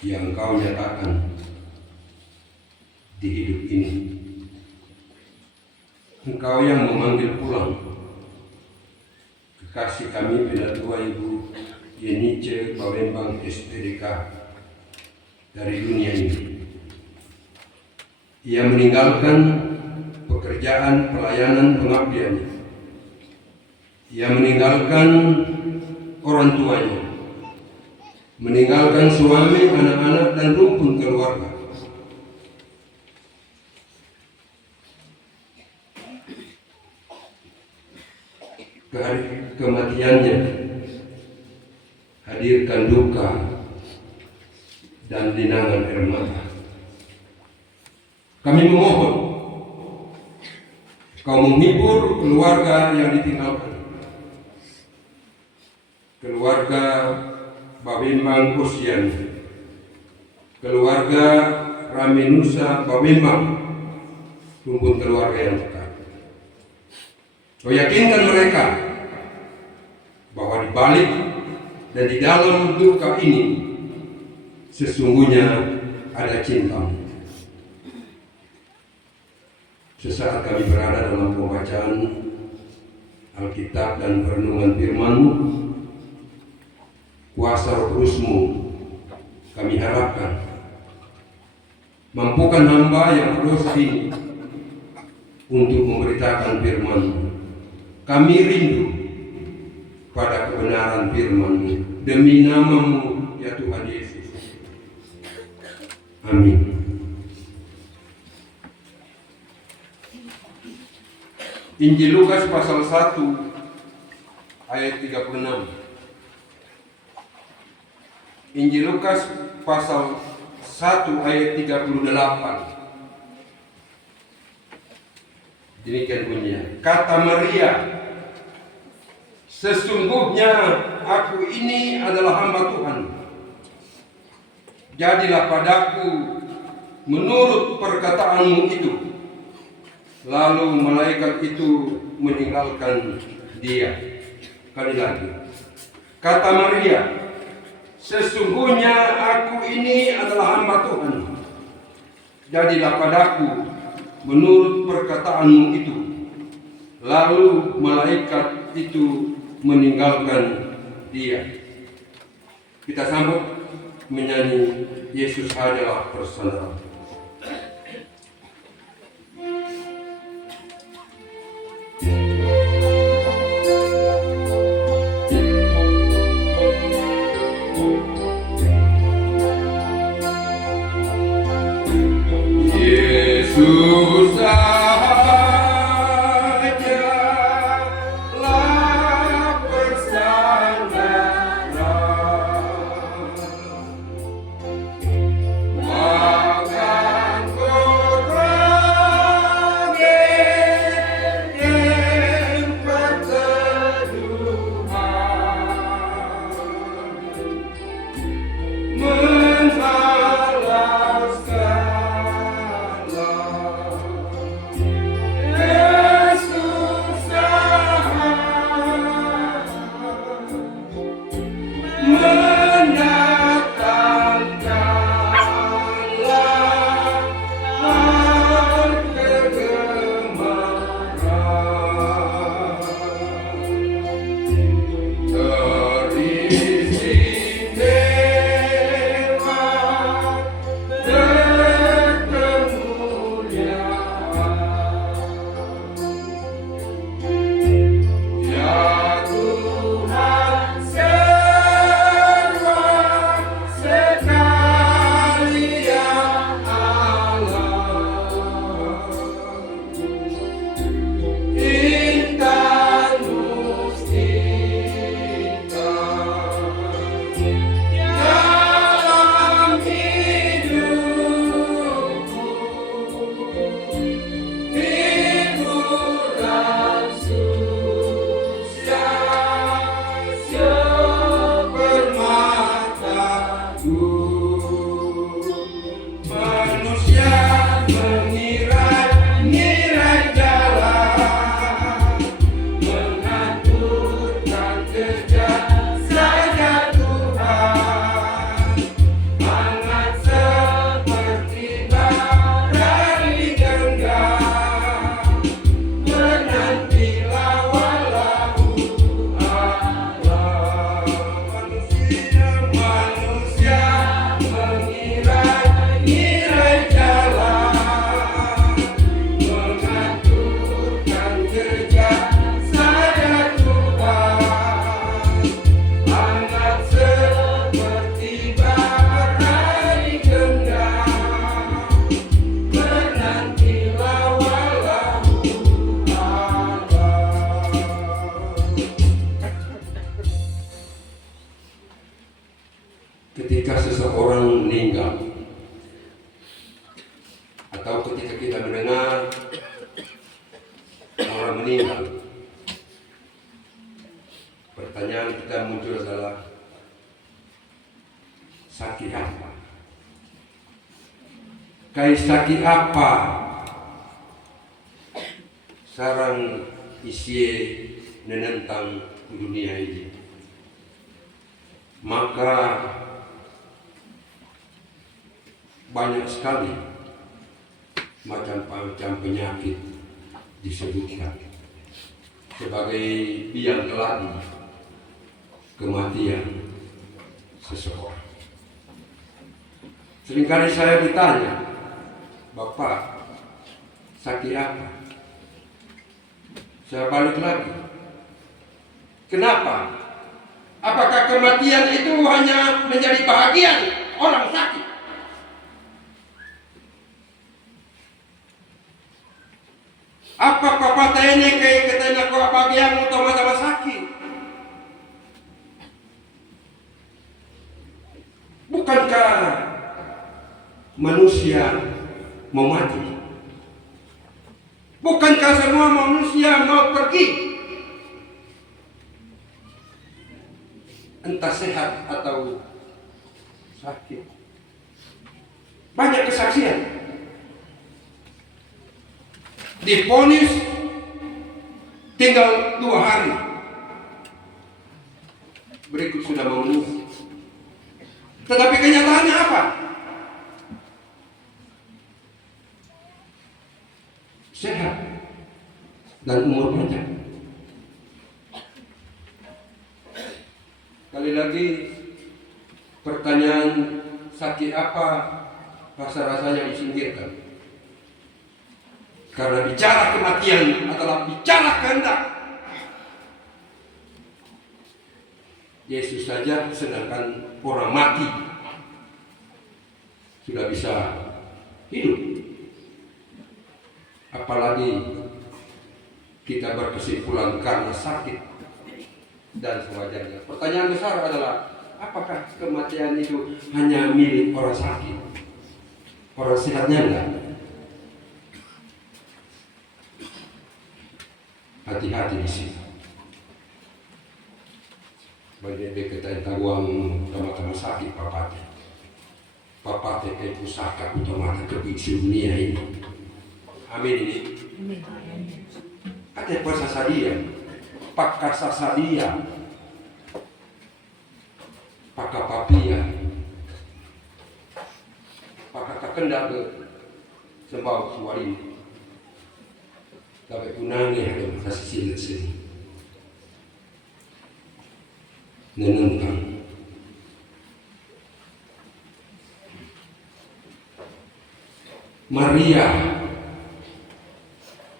yang Kau nyatakan di hidup ini. Engkau yang memanggil pulang kekasih kami Penatua Ibu Yenice Bawembang SPDK dari dunia ini. Ia meninggalkan pekerjaan pelayanan pengabdiannya. Ia meninggalkan orang tuanya, meninggalkan suami, anak-anak, dan rumpun keluarga. Ke hari kematiannya hadirkan duka dan linangan air mata. Kami memohon Kau menghibur keluarga yang ditinggalkan, keluarga Bawembang Kosian, keluarga Ramenusa Bawembang, rumpun keluarga yang dekat. Kau yakinkan mereka bahwa di balik dan di dalam duka ini sesungguhnya ada cinta. Sesaat kami berada dalam pembacaan Alkitab dan perenungan firman-Mu, kuasa Roh Kudus-Mu kami harapkan mampukan hamba yang berdosa ini untuk memberitakan firman-Mu. Kami rindu pada kebenaran firman-Mu demi nama-Mu ya Tuhan Yesus. Amin. Injil Lukas pasal 1 ayat 36. Injil Lukas pasal 1 ayat 38. Demikian bunyinya. Kata Maria, sesungguhnya aku ini adalah hamba Tuhan. Jadilah padaku menurut perkataan-Mu itu. Lalu malaikat itu meninggalkan dia. Kali lagi. Kata Maria, sesungguhnya aku ini adalah hamba Tuhan. Jadilah padaku menurut perkataan-Mu itu. Lalu malaikat itu meninggalkan dia. Kita sambut menyanyi Yesus adalah persaudaraan. seseorang meninggal, atau ketika kita mendengar orang meninggal, pertanyaan kita muncul adalah sakit apa? Kai sakit apa sarang isi menentang dunia ini? Maka banyak sekali macam-macam penyakit disebutkan sebagai biang keladi kematian seseorang. Seringkali saya ditanya, Bapak sakit apa? Saya balik lagi, kenapa? Apakah kematian itu hanya menjadi bahagian orang sakit? Apa pepatah ini kayak katanya kau bagian utama sama sakit? Bukankah manusia mau mati? Bukankah semua manusia mau pergi? Entah sehat atau sakit. Banyak kesaksian. Divonis tinggal 2 hari, berikut sudah memenuhi. Tetapi kenyataannya apa? Sehat dan umur panjang. Kali lagi pertanyaan sakit apa rasa-rasanya disingkirkan. Karena bicara kematian adalah bicara kehendak Yesus saja, sedangkan orang mati sudah bisa hidup. Apalagi kita berkesimpulan karena sakit dan sewajarnya. Pertanyaan besar adalah, apakah kematian itu hanya milik orang sakit? Orang sehatnya enggak? Hati-hati di sini. Banyak kita tahuan teman-teman sakit papate kayak pusaka utama kebiksu dunia ini. Amin ini. Ada pasasadia, pakasasadia, pakapapia, pakakakendak ke sembau suwari. Tapi kunangnya ada kasih sini nenentang Maria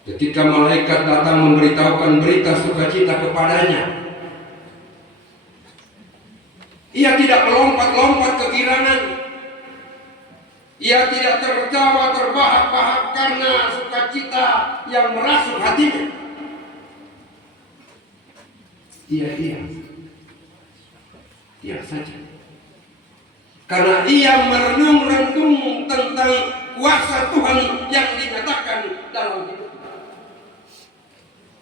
ketika malaikat datang memberitahukan berita sukacita kepadanya. Ia tidak melompat-lompat kegirangan. Ia tidak tertawa terbahak-bahak karena sukacita yang merasuk hatinya. Ia saja. Karena ia merenung-renung tentang kuasa Tuhan yang dinyatakan dalam hidupnya.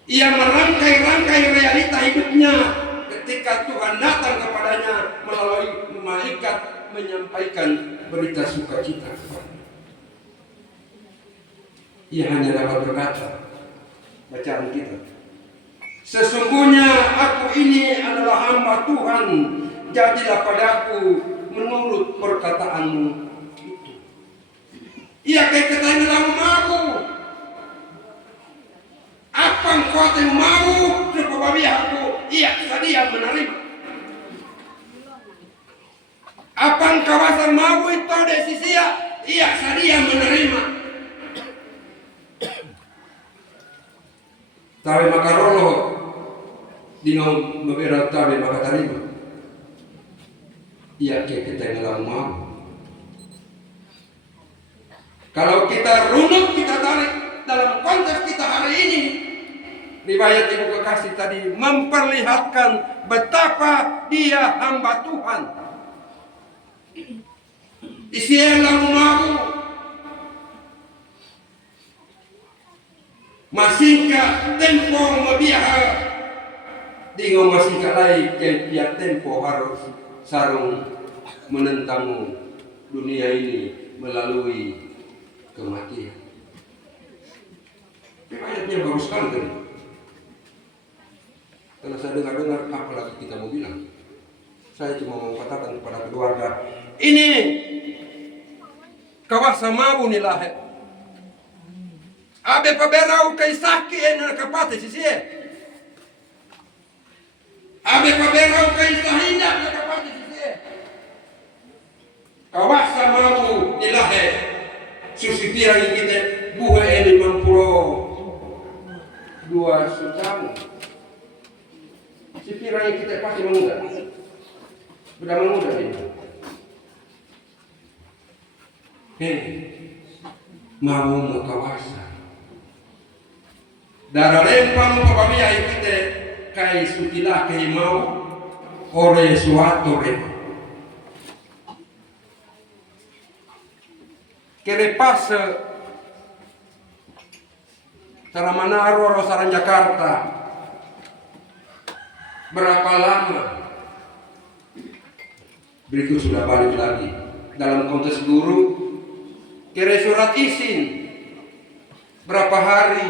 Ia merangkai-rangkai realita hidupnya ketika Tuhan datang kepadanya melalui malaikat menyampaikan berita sukacita kepadanya. Ia hanya dapat berkata, bacaan kita, sesungguhnya aku ini adalah hamba Tuhan, jadilah padaku menurut perkataanmu itu. Ia kata-katanya dalam mau. Apa engkau mau sebab aku ia sedia menerima. Apa kawasan mau itu desisi ia sedia menerima. Tawe makarolo dino beberapa tawe makatarima. Ia kita dalam mau. Kalau kita runut, kita tarik dalam konteks kita hari ini, riwayat Ibu Kekasih tadi memperlihatkan betapa dia hamba Tuhan. Isiela mau masingka tempo mabiaha dingo masingka lai tiap tempo harus sarung menentang dunia ini melalui kematian. Ayatnya bagus sekali tadi. Karena saya dengar apa lagi kita mau bilang. Saya cuma mau katakan kepada keluarga, ini kawasa mau nilahe. Abe paberau kay saki na kapate sisie. Abe paberau kay sahinda na kapate sisie. Kawasa mau nilahe. Susitira kita buhe ini mempulo 2 setahun. Si pirang kita pasti menguda. Beda menguda ini. Mau kawasa. Darah lempang pabaya kita kai sukila kai mau ore suatu re. Kerepas Tara Manado, Rosaran Jakarta. Berapa lama? Berikut sudah balik lagi. Dalam konteks guru, kira surat izin. Berapa hari?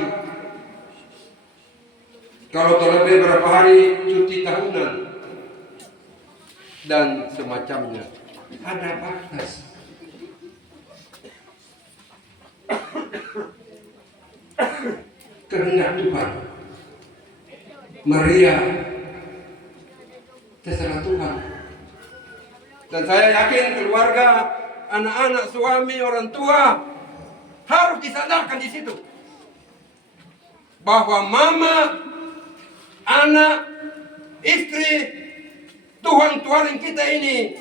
Kalau terlebih berapa hari cuti tahunan. Dan semacamnya. Ada batas. Kehendak Tuhan, Maria terserah Tuhan. Dan saya yakin keluarga, anak-anak, suami, orang tua harus disadarkan di situ bahwa mama, anak, istri, Tuhan Tuhan kita ini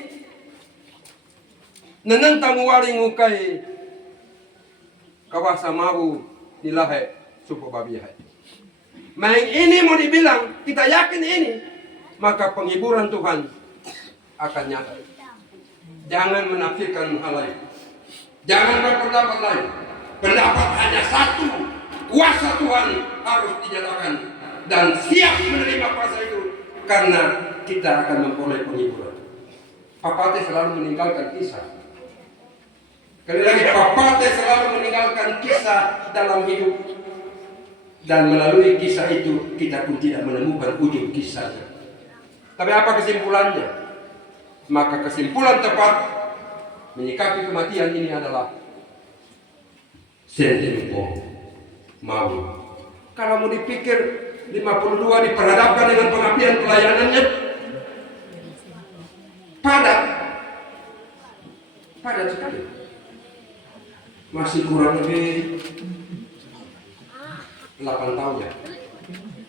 nenentang waring ukai kawasa mau dilahe supo babihai. Main ini mau dibilang kita yakin ini, maka penghiburan Tuhan akan nyata. Jangan menafsirkan hal lain. Jangan berpendapat lain. Pendapat hanya satu. Kuasa Tuhan harus dinyatakan dan siap menerima kuasa itu karena kita akan memperoleh penghiburan. Papate selalu meninggalkan kisah. Sekali lagi, Papate selalu meninggalkan kisah dalam hidup. Dan melalui kisah itu, kita pun tidak menemukan ujung kisahnya. Tapi apa kesimpulannya? Maka kesimpulan tepat menyikapi kematian ini adalah sentempo mau. Kalau mau dipikir 52 diperhadapkan dengan pengabdian pelayanannya, padat sekali. Masih kurang lebih 8 tahun ya.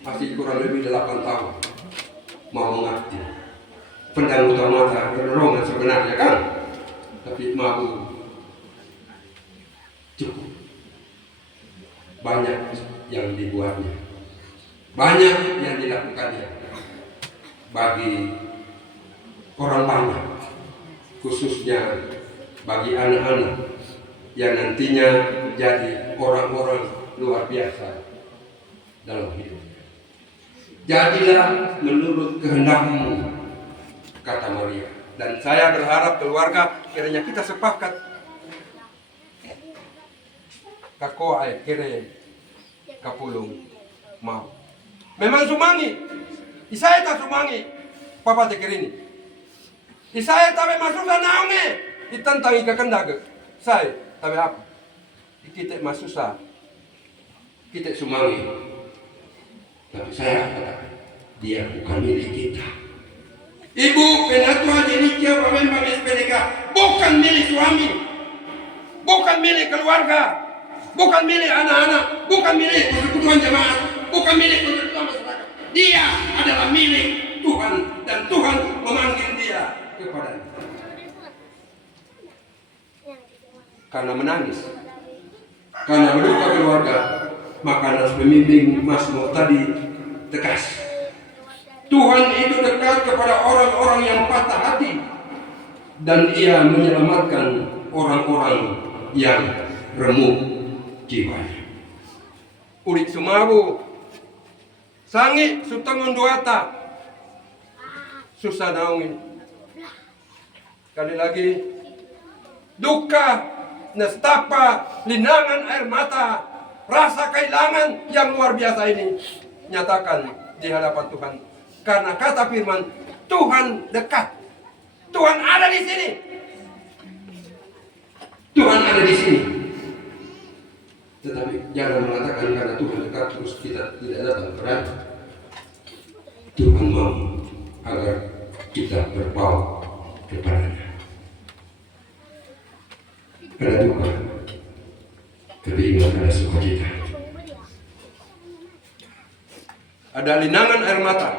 Masih kurang lebih 8 tahun mau mengabdi. Pedang utama dorongan sebenarnya kan, tapi mau cukup. Banyak yang dibuatnya, banyak yang dilakukannya bagi orang banyak, khususnya bagi anak-anak yang nantinya jadi orang-orang luar biasa dalam hidup. Jadilah menurut kehendakmu, kata Maria. Dan saya berharap keluarga kiranya kita sepakat kako ay kire kapulung mau. Memang sumangi, isaya tak sumangi, papa tekirini. Isaya tabe masuk sa naonge, itantang ikakendag. Saya tabe apa? Kita masuk sa, kita sumangi. Tapi saya katakan, dia bukan milik kita. Ibu penatua jenikia pemembang SPDK bukan milik suami, bukan milik keluarga, bukan milik anak-anak, bukan milik persekutuan jemaat, bukan milik persekutuan masyarakat. Dia adalah milik Tuhan dan Tuhan memanggil dia kepadanya. Karena menangis, karena berduka keluarga, maka harus pembimbing Mazmur tadi tegas. Tuhan itu dekat kepada orang-orang yang patah hati dan ia menyelamatkan orang-orang yang remuk jiwanya. Ulit sumabu sangi sutangon duata susah naungin. Kali lagi duka, nestapa, linangan air mata, rasa kehilangan yang luar biasa ini nyatakan di hadapan Tuhan. Karena kata firman, Tuhan dekat. Tuhan ada di sini. Tuhan ada di sini. Tetapi jangan mengatakan karena Tuhan dekat terus kita tidak datang. Karena Tuhan mau agar kita berpaut kepadanya. Ada duka, tapi ingat ada sukacita. Ada linangan air mata,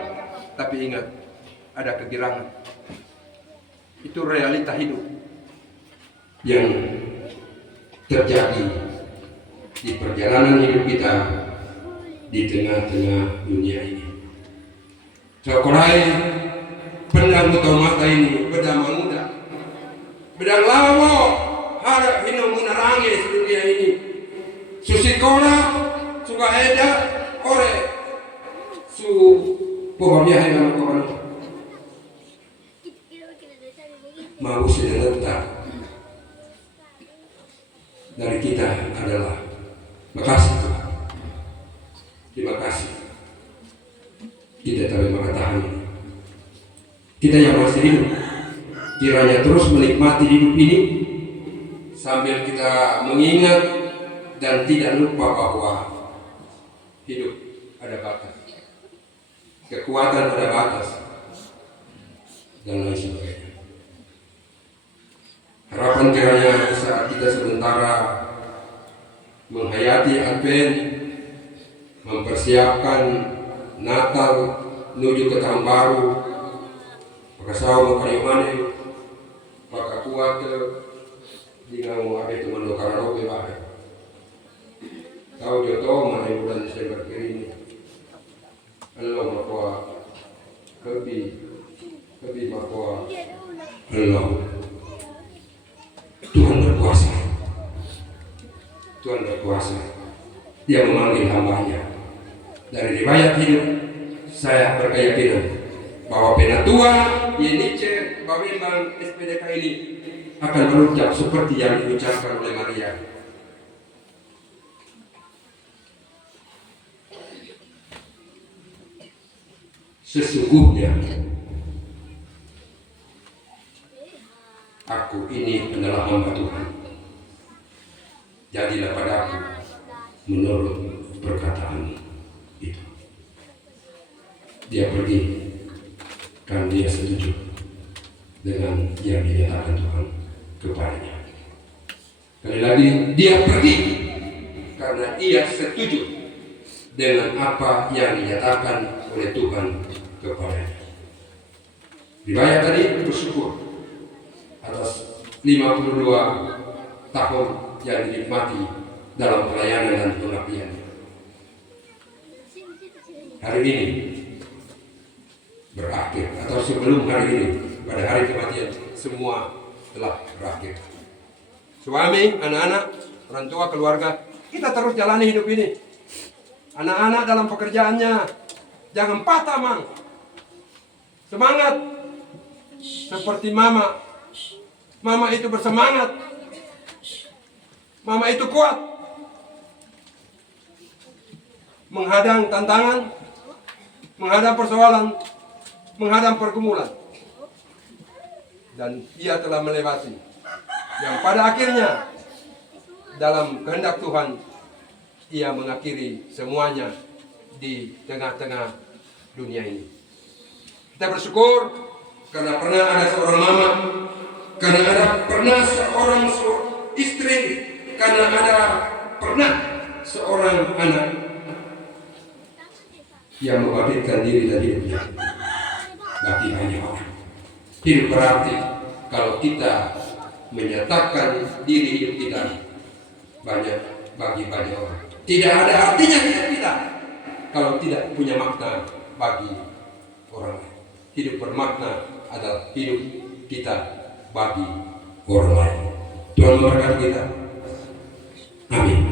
tapi ingat ada kegirangan. Itu realita hidup yang terjadi di perjalanan hidup kita di tengah-tengah dunia ini. Cokolai pendang utama mata ini bedang muda, bedang lawo harap hinung menerangi dunia ini. Susikola suka eda ore su pohonnya yang koran mau sedang dari kita adalah makasih Tuhan. Terima kasih. Kita terima tahan. Kita yang masih hidup, kiranya terus menikmati hidup ini sambil kita mengingat dan tidak lupa bahwa hidup ada batas, kekuatan ada batas, dan lain sebagainya. Harapan kiranya saat kita sementara menghayati Advent, mempersiapkan Natal menuju ke tahun baru, maka sawo kayu mane, maka kuat dengan mengabai teman dokar robe bae. Tahu joto mana bulan Desember ini. Allah makwa kebi makwa Allah. Tuhan berkuasa. Tuhan berkuasa. Dia memanggil hambanya. Dari riwayat hidup saya berkeyakinan bahwa penatua Yenice Bawembang SPDK ini akan berucap seperti yang diucapkan oleh Maria. Sesungguhnya aku ini adalah hamba Tuhan. Jadilah padaku menurut perkataan itu. Dia pergi karena dia setuju dengan yang dinyatakan Tuhan kepadanya. Sekali lagi, dia pergi karena ia setuju dengan apa yang dinyatakan oleh Tuhan kepadanya. Riwayat tadi bersyukur atas 52 tahun yang dinikmati dalam pelayanan dan pengabdian. Hari ini berakhir, atau sebelum hari ini, pada hari kematian, semua telah berakhir. Suami, anak-anak, orang tua, keluarga, kita terus jalani hidup ini. Anak-anak dalam pekerjaannya, jangan patah mang. Semangat seperti mama. Mama itu bersemangat. Mama itu kuat menghadang tantangan, menghadang persoalan, menghadang pergumulan. Dan ia telah melewati yang pada akhirnya dalam kehendak Tuhan ia mengakhiri semuanya di tengah-tengah dunia ini. Kita bersyukur karena pernah ada seorang mama, karena ada pernah seorang istri, karena ada pernah seorang anak yang membangkitkan diri dan hidupnya bagi banyak orang. Hidup berarti kalau kita menyatakan diri hidup kita banyak bagi banyak orang. Tidak ada artinya hidup kita kalau tidak punya makna bagi orang lain. Hidup bermakna adalah hidup kita bagi orang lain. Tuhan memberkati kita. Amin.